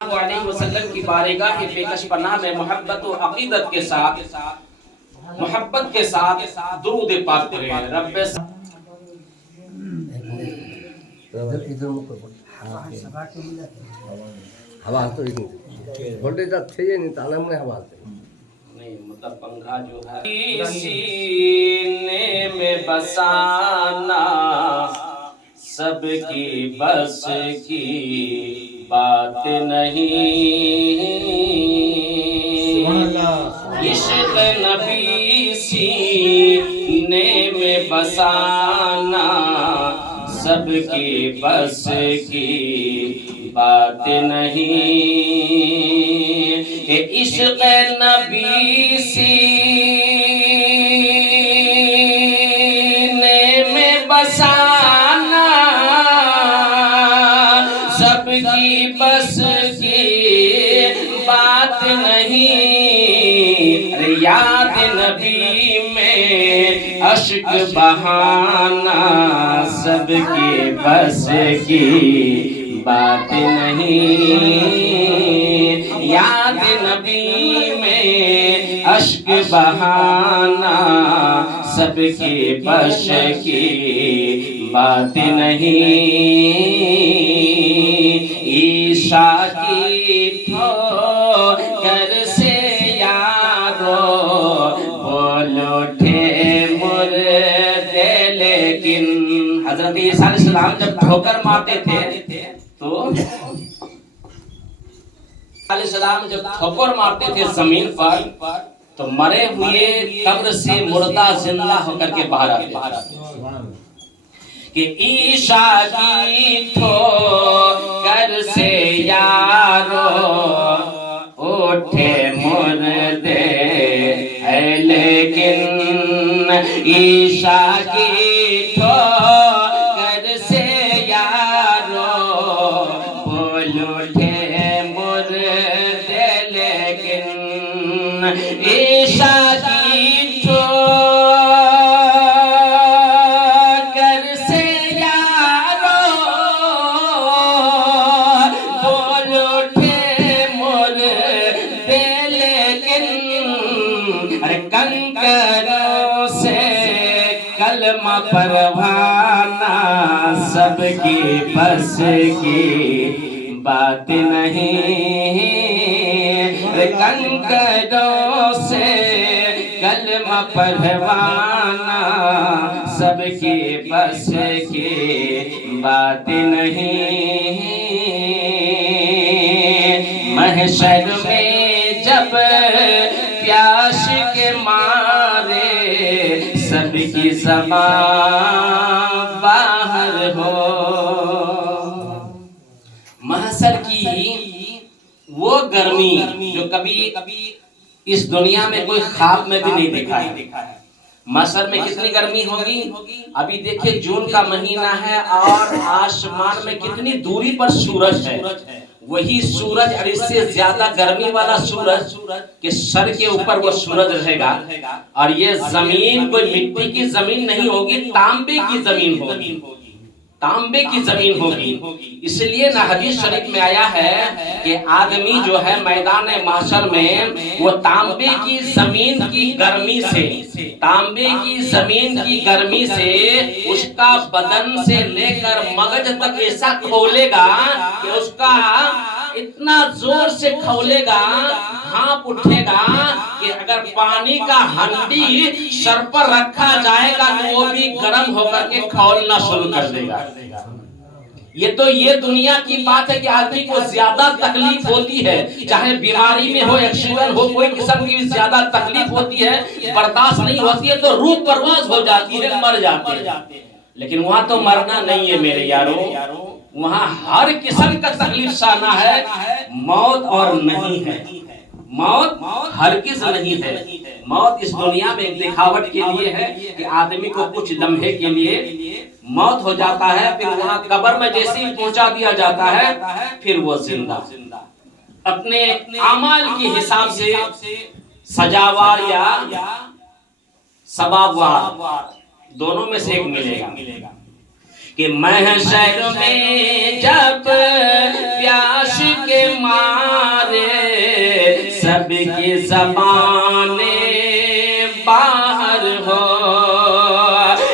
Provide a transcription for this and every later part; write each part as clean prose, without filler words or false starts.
علیہ وسلم کی بارگاہ پیکش پناہ میں محبت و عقیدت کے ساتھ درود پاک کریں۔ رب نہیں مطلب پنکھا جو ہے سینے میں بسانا سب کی بس کی بات نہیں، عشق نبی سینے میں بسانا سب کی بس کی بات نہیں، عشق نبی سینے میں بسانا سب کی بس کی بات نہیں، یاد نبی میں اشک بہانا سب کی بس کی بات نہیں، یاد نبی میں اشک بہانا سب کی بس کی بات نہیں، عیسیٰ کی ٹھوکر سے یارو بول اٹھے مردے، لیکن حضرت عیسیٰ علیہ السلام جب ٹھوکر مارتے تھے تو علیہ السلام جب ٹھوکر مارتے تھے زمین پر تو مرے ہوئے قبر سے مردہ زندہ ہو کر کے باہر آتے تھے کہ عیسیٰ کی ٹھوکر سے یارو اٹھے مردے، لیکن عیسیٰ کی ٹھوکر سے یارو بول اٹھے مردے، لیکن عیسیٰ کی ٹھوکر سے یارو بول اٹھے مردے، لیکن کنکروں سے کلمہ پروانا سب کی بس کی بات نہیں، کنکروں سے کلمہ پروانا سب کی بس کی بات نہیں، محشر میں جب پیاس کے مارے سب کی زبان باہر ہو، محشر کی وہ گرمی جو کبھی اس دنیا میں کوئی خواب میں بھی نہیں دیکھا ہے، محشر میں کتنی گرمی ہوگی۔ ابھی دیکھیں جون کا مہینہ ہے اور آسمان میں کتنی دوری پر سورج ہے، وہی سورج اور اس سے زیادہ گرمی والا سورج کہ سر کے اوپر وہ سورج رہے گا، اور یہ زمین کوئی مٹی کی زمین نہیں ہوگی، تانبے کی زمین ہوگی، تانبے کی زمین ہوگی۔ اس لیے نہ حدیث شریف میں آیا ہے کہ آدمی جو ہے میدان محشر میں وہ تانبے کی زمین کی گرمی سے، تانبے کی زمین کی گرمی سے اس کا بدن سے لے کر مغز تک ایسا کھولے گا کہ اس کا اتنا زور سے کھولے گا، ہانپ اٹھے گا کہ اگر پانی کا ہنڈی سر پر رکھا جائے گا تو وہ بھی گرم ہو کر کے کھولنا شروع کر دے گا۔ یہ دنیا کی بات ہے کہ آدمی کو زیادہ تکلیف ہوتی ہے، چاہے بیماری میں ہو، ایکسیڈنٹ ہو، کوئی قسم کی زیادہ تکلیف ہوتی ہے، برداشت نہیں ہوتی ہے تو روح پرواز ہو جاتی ہے، مر جاتے ہیں، لیکن وہاں تو مرنا نہیں ہے میرے یارو، وہاں ہر قسم کا تکلیف سہنا ہے، موت اور نہیں ہے، موت ہرگز نہیں ہے۔ موت اس دنیا میں ایک دکھاوٹ کے لیے ہے کہ آدمی کو کچھ لمحے کے لیے موت ہو جاتا ہے، پھر وہاں قبر میں جیسے ہی پہنچا دیا جاتا ہے پھر وہ زندہ اپنے اعمال کے حساب سے سجاوار یا ثوابوار دونوں میں سے ایک ملے گا کہ محشر میں جب پیاس کے کے مارے سب کی زبانیں باہر ہو،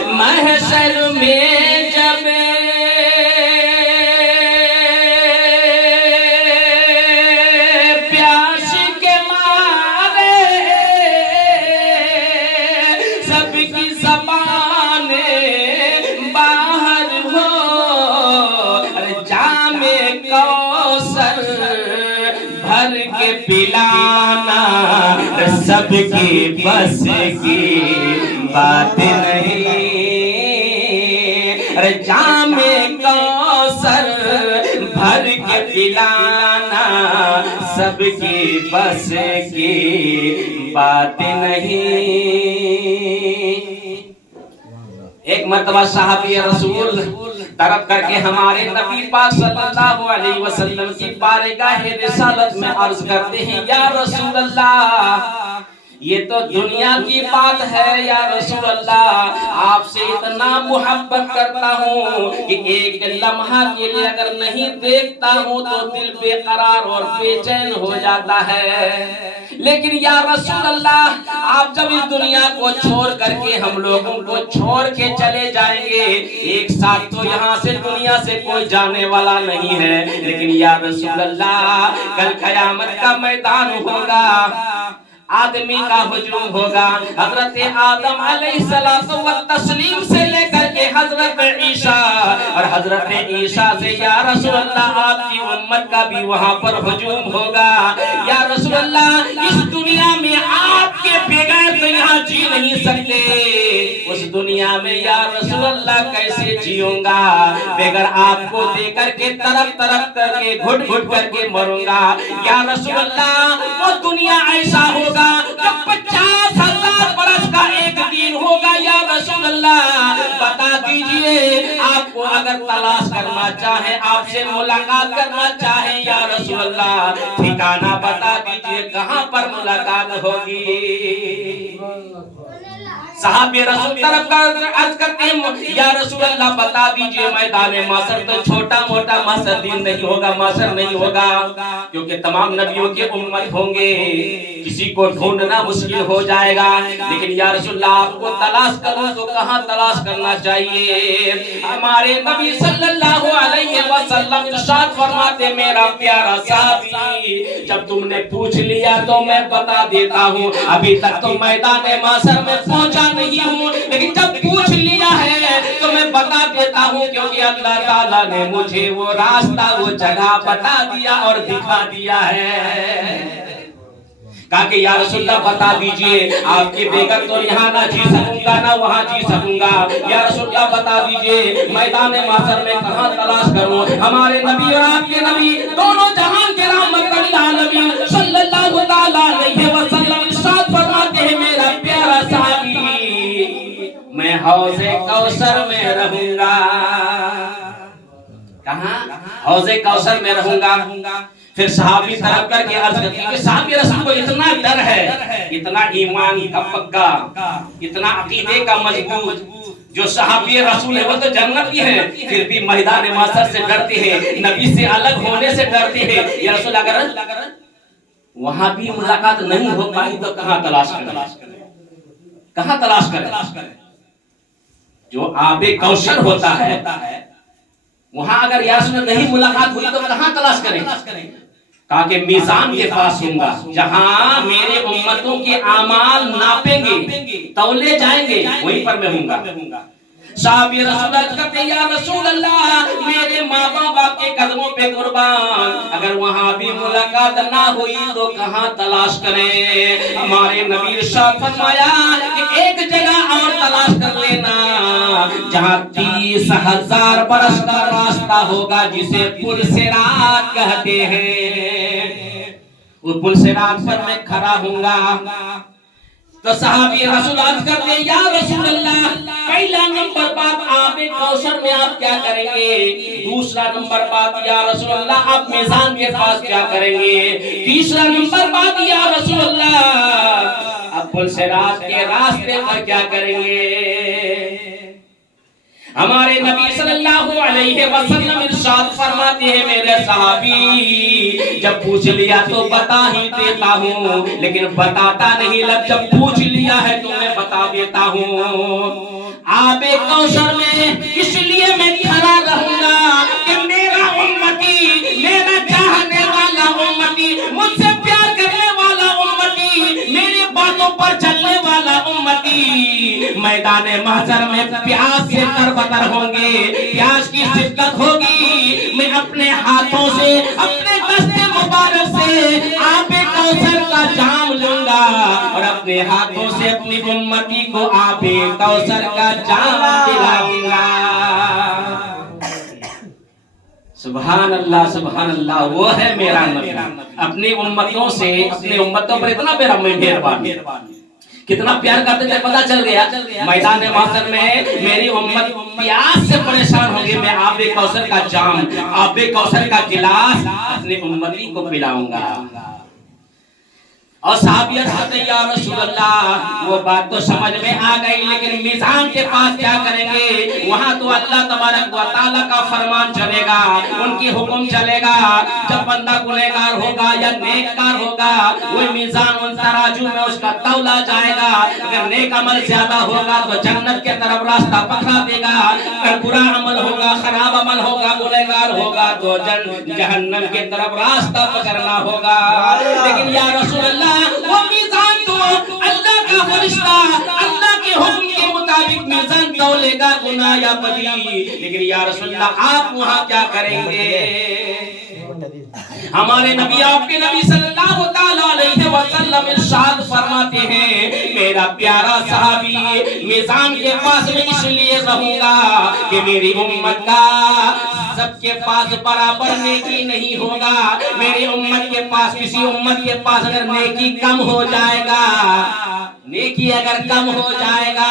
محشر میں جب پیاس کے مارے سب کی زبانیں باہر ہو، جام کوثر بھر کے پلانا سب کی بس کی بات نہیں، جام کوثر بھر کے پلانا سب کی بس کی بات نہیں۔ ایک مرتبہ صحابی رسول طرف کر کے ہمارے نبی پاک صلی اللہ علیہ وسلم کی بارگاہ رسالت میں عرض کرتے ہیں، یا رسول اللہ یہ تو دنیا کی بات ہے، یا رسول اللہ آپ سے اتنا محبت کرتا ہوں کہ ایک لمحہ کے لیے اگر نہیں دیکھتا ہوں تو دل بے قرار اور بے چین ہو جاتا ہے، لیکن یا رسول اللہ آپ جب اس دنیا کو چھوڑ کر کے ہم لوگوں کو چھوڑ کے چلے جائیں گے، ایک ساتھ تو یہاں سے دنیا سے کوئی جانے والا نہیں ہے، لیکن یا رسول اللہ کل قیامت کا میدان ہوگا، آدمی کا ہجوم ہوگا، حضرت آدم علیہ السلام سے لے کر کے حضرت عیسیٰ اور حضرت عیسیٰ سے یا رسول اللہ آپ کی امت کا بھی وہاں پر ہجوم ہوگا، یا رسول اللہ اس دنیا میں آپ کے بغیر تو یہاں جی نہیں سکتے، اس دنیا میں یا رسول اللہ کیسے جیوں گا، بغیر آپ کو دے کر کے طرف طرف کر کے گھٹ گھٹ کر کے مروں گا، یا رسول اللہ وہ دنیا ایسا ہوگا جب 50,000 برس کا ایک دن ہوگا، یا رسول اللہ بتا دیجئے آپ کو اگر تلاش کرنا چاہیں، آپ سے ملاقات کرنا چاہیں، یا رسول اللہ ٹھکانہ بتا دیجئے کہاں پر ملاقات ہوگی۔ صحابی رسول طرف کا عرض کرتے ہیں، یا رسول اللہ بتا دیجئے میدان محشر تو چھوٹا موٹا محشر دن نہیں ہوگا، محشر نہیں ہوگا، کیونکہ تمام نبیوں کے امت ہوں گے، کسی کو ڈھونڈنا مشکل ہو جائے گا، لیکن یا رسول اللہ آپ کو تلاش کروں تو کہاں تلاش کرنا چاہیے؟ ہمارے نبی صلی اللہ علیہ وسلم ارشاد فرماتے، میرا پیارا صحابی جب تم نے پوچھ لیا تو میں بتا دیتا ہوں، ابھی تک تو میدان محشر میں پہنچا نہیں ہوں، لیکن جب پوچھ لیا ہے تو میں بتا دیتا ہوں، کیونکہ اللہ تعالیٰ نے مجھے وہ راستہ وہ جگہ بتا دیا اور دکھا دیا ہے۔ کہا کہ یا رسول اللہ بتا دیجئے آپ کے بغیر تو یہاں نہ جی سکوں گا نہ وہاں جی سکوں گا، یا رسول اللہ بتا دیجئے میدان محشر میں کہاں تلاش کروں؟ ہمارے نبی اور آپ کے نبی دونوں جہان کے رحمت للعالمین صلی اللہ علیہ وسلم ارشاد فرماتے ہیں، میرا پیارا صحابی میں حوض کوثر میں رہوں گا۔ کہاں؟ حوض کوثر میں رہوں گا۔ پھر صحابی طرف کر کے عرض کرتی کہ صحابی رسول کو اتنا ڈر ہے، اتنا ایمان کا پکا، اتنا عقیدے کا مضبوط، جو صحابی رسول ہے وہ تو جنتی ہے، پھر بھی میدان محشر سے ڈرتے ہیں، نبی سے الگ ہونے سے ڈرتے ہیں، یا رسول اگر وہاں بھی ملاقات نہیں ہو پائی تو کہاں تلاش کریں؟ کہاں تلاش کریں؟ جو آب کوثر ہوتا ہے وہاں اگر یا رسول نہیں ملاقات ہوئی تو کہاں تلاش کریں؟ کہا کہ میزان کے پاس ہوں گا، جہاں میرے امتوں کے اعمال ناپیں گے، تولے جائیں گے، وہیں پر میں ہوں گا۔ صحابی رسول اللہ کہتے ہیں، یا رسول اللہ میرے ماں باپ آپ کے قدموں پہ قربان، اگر وہاں بھی ملاقات نہ ہوئی تو کہاں تلاش کریں؟ ہمارے نبی ارشاد فرمایا کہ ایک جگہ اور تلاش کر لینا، جہاں 30,000 برس کا راستہ ہوگا، جسے پل صراط کہتے ہیں، وہ پل صراط پر میں کھڑا ہوں گا۔ تو صحابی رسول عرض کرتے ہیں، یا رسول اللہ پہلا نمبر بات آب کوثر میں آپ کیا کریں گے؟ دوسرا نمبر بات یا رسول اللہ آپ میزان کے پاس کیا کریں گے؟ تیسرا نمبر بات یا رسول اللہ آپ پل صراط کے راستے پر کیا کریں گے؟ ہمارے نبی صلی اللہ علیہ وسلم ارشاد فرماتے ہیں میرے صحابی جب پوچھ لیا تو بتا ہی دیتا ہوں لیکن بتاتا نہیں، جب پوچھ لیا ہے تو میں بتا دیتا ہوں۔ آب کوثر میں اس لیے میں کھڑا رہوں گا کہ میرا امتی، میرا چاہنے والا امتی، مجھ سے پیار کرنے والا امتی، میری باتوں پر چلنے والا امتی میدان محشر میں پیاس سے تربتر ہوں گے، پیاس کی شدت ہوگی، میں اپنے ہاتھوں سے اپنے دست مبارک سے آب کوثر کا جام لوں گا اور اپنے ہاتھوں سے اپنی امتی کو آب کوثر کا جام دلاؤں گا۔ سبحان اللہ سبحان اللہ، وہ ہے میرا نبی، اپنی امتوں سے، اپنی امتوں پر اتنا میرا مہربان، کتنا پیار کرتے تھے، پتہ چل گیا میدان محشر میں میری امت پیاس سے پریشان ہوگی، میں آب کوثر کا جام، آب کوثر کا گلاس اپنی امتی کو پلاؤں گا۔ اور صحابیت کہتے ہیں یا رسول اللہ وہ بات تو سمجھ میں آ گئی لیکن میزان کے پاس کیا کریں گے؟ وہاں تو اللہ تبارک و تعالیٰ کا فرمان چلے گا، ان کی حکم چلے گا، جب بندہ گنہگار ہوگا یا نیککار ہوگا وہ میزان ان تراجو میں اس کا تولا جائے گا، اگر نیک عمل زیادہ ہوگا تو جنت کے طرف راستہ پکڑا دے گا، اگر برا عمل ہوگا، خراب عمل ہوگا، گنہگار ہوگا تو جہنم کے طرف راستہ پکڑنا ہوگا۔ لیکن یا رسول اللہ وہ میزان تو اللہ کا فرشتہ اللہ کے حکم کے مطابق میزان تولے گا گناہ یا بدی، لیکن یا رسول اللہ آپ وہاں کیا کریں گے؟ ہمارے نبی آپ کے نبی صلی اللہ تعالیٰ علیہ وسلم ارشاد فرماتے ہیں میرا پیارا صحابی میزان کے پاس میں اس لیے رہوں گا کہ میری امت کا سب کے پاس برابر نیکی نہیں ہوگا، میری امت کے پاس، کسی امت کے پاس اگر نیکی کم ہو جائے گا، نیکی اگر کم ہو جائے گا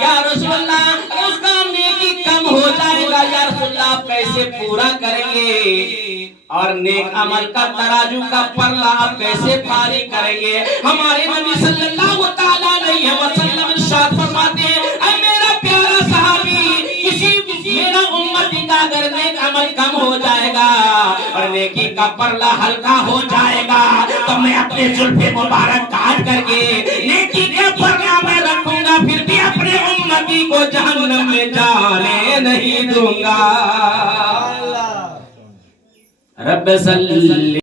یا رسول اللہ اس کا نیکی کم ہو جائے گا یا رسول اللہ آپ کیسے پورا کریں گے؟ اور نیک عمل کا تراجو کا پرلا آپ کیسے بھاری کریں گے؟ ہمارے نبی صلی اللہ تعالیٰ علیہ وسلم ارشاد فرماتے ہیں اے میرا پیارا صحابی کسی میرا امتی کا اگر نیک عمل کم ہو جائے گا اور نیکی کا پرلا ہلکا ہو جائے گا تو میں اپنے زلف مبارک کاٹ کر کے نیکی کا پرلا میں رکھوں گا، پھر بھی اپنے امتی کو جہنم میں جانے نہیں دوں گا۔ رب صلی